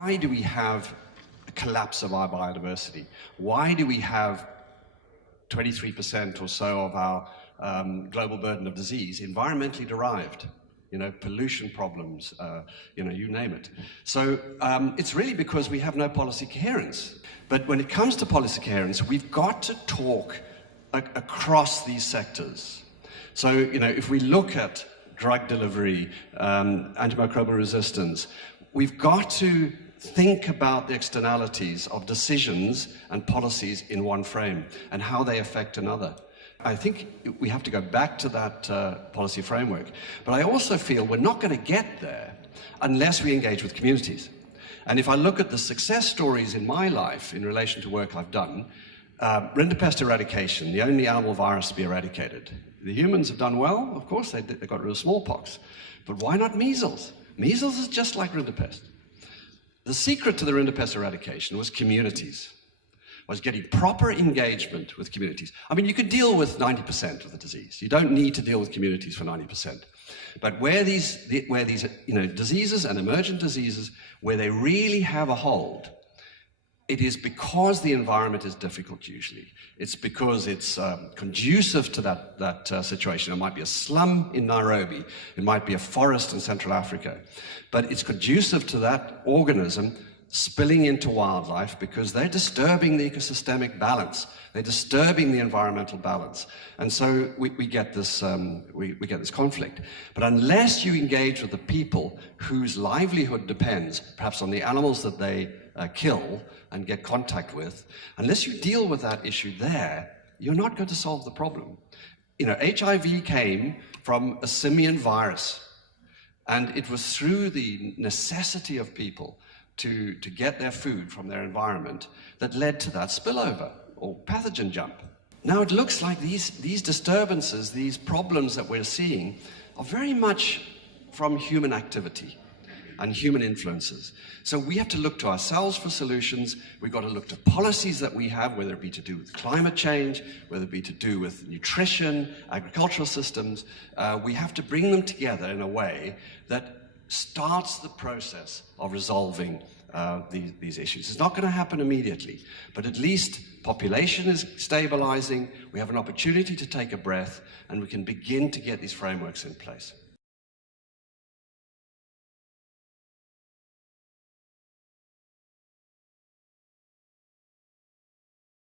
Why do we have a collapse of our biodiversity? Why do we have 23% or so of our global burden of disease environmentally derived? You know, pollution problems, you know, you name it. So it's really because we have no policy coherence. But when it comes to policy coherence, we've got to talk across these sectors. So, you know, if we look at drug delivery, antimicrobial resistance, we've got to think about the externalities of decisions and policies in one frame and how they affect another. I think we have to go back to that policy framework. But I also feel we're not going to get there unless we engage with communities. And if I look at the success stories in my life in relation to work I've done, rinderpest eradication, the only animal virus to be eradicated. The humans have done well, of course, they got rid of smallpox. But why not measles? Measles is just like rinderpest. The secret to the rinderpest eradication was communities, was getting proper engagement with communities. I mean, you could deal with 90% of the disease. You don't need to deal with communities for 90%. But where these you know, diseases and emergent diseases, where they really have a hold, it is because the environment is difficult usually. It's because it's conducive to that situation. It might be a slum in Nairobi. It might be a forest in Central Africa. But it's conducive to that organism spilling into wildlife because they're disturbing the ecosystemic balance. They're disturbing the environmental balance. And so we get this conflict. But unless you engage with the people whose livelihood depends, perhaps on the animals that they kill and get contact with, unless you deal with that issue there, you're not going to solve the problem. You know, HIV came from a simian virus, and it was through the necessity of people to get their food from their environment that led to that spillover or pathogen jump. Now it looks like these disturbances, these problems that we're seeing are very much from human activity and human influences. So we have to look to ourselves for solutions. We've got to look to policies that we have, whether it be to do with climate change, whether it be to do with nutrition, agricultural systems. We have to bring them together in a way that starts the process of resolving these issues. It's not going to happen immediately, but at least population is stabilizing. We have an opportunity to take a breath, and we can begin to get these frameworks in place.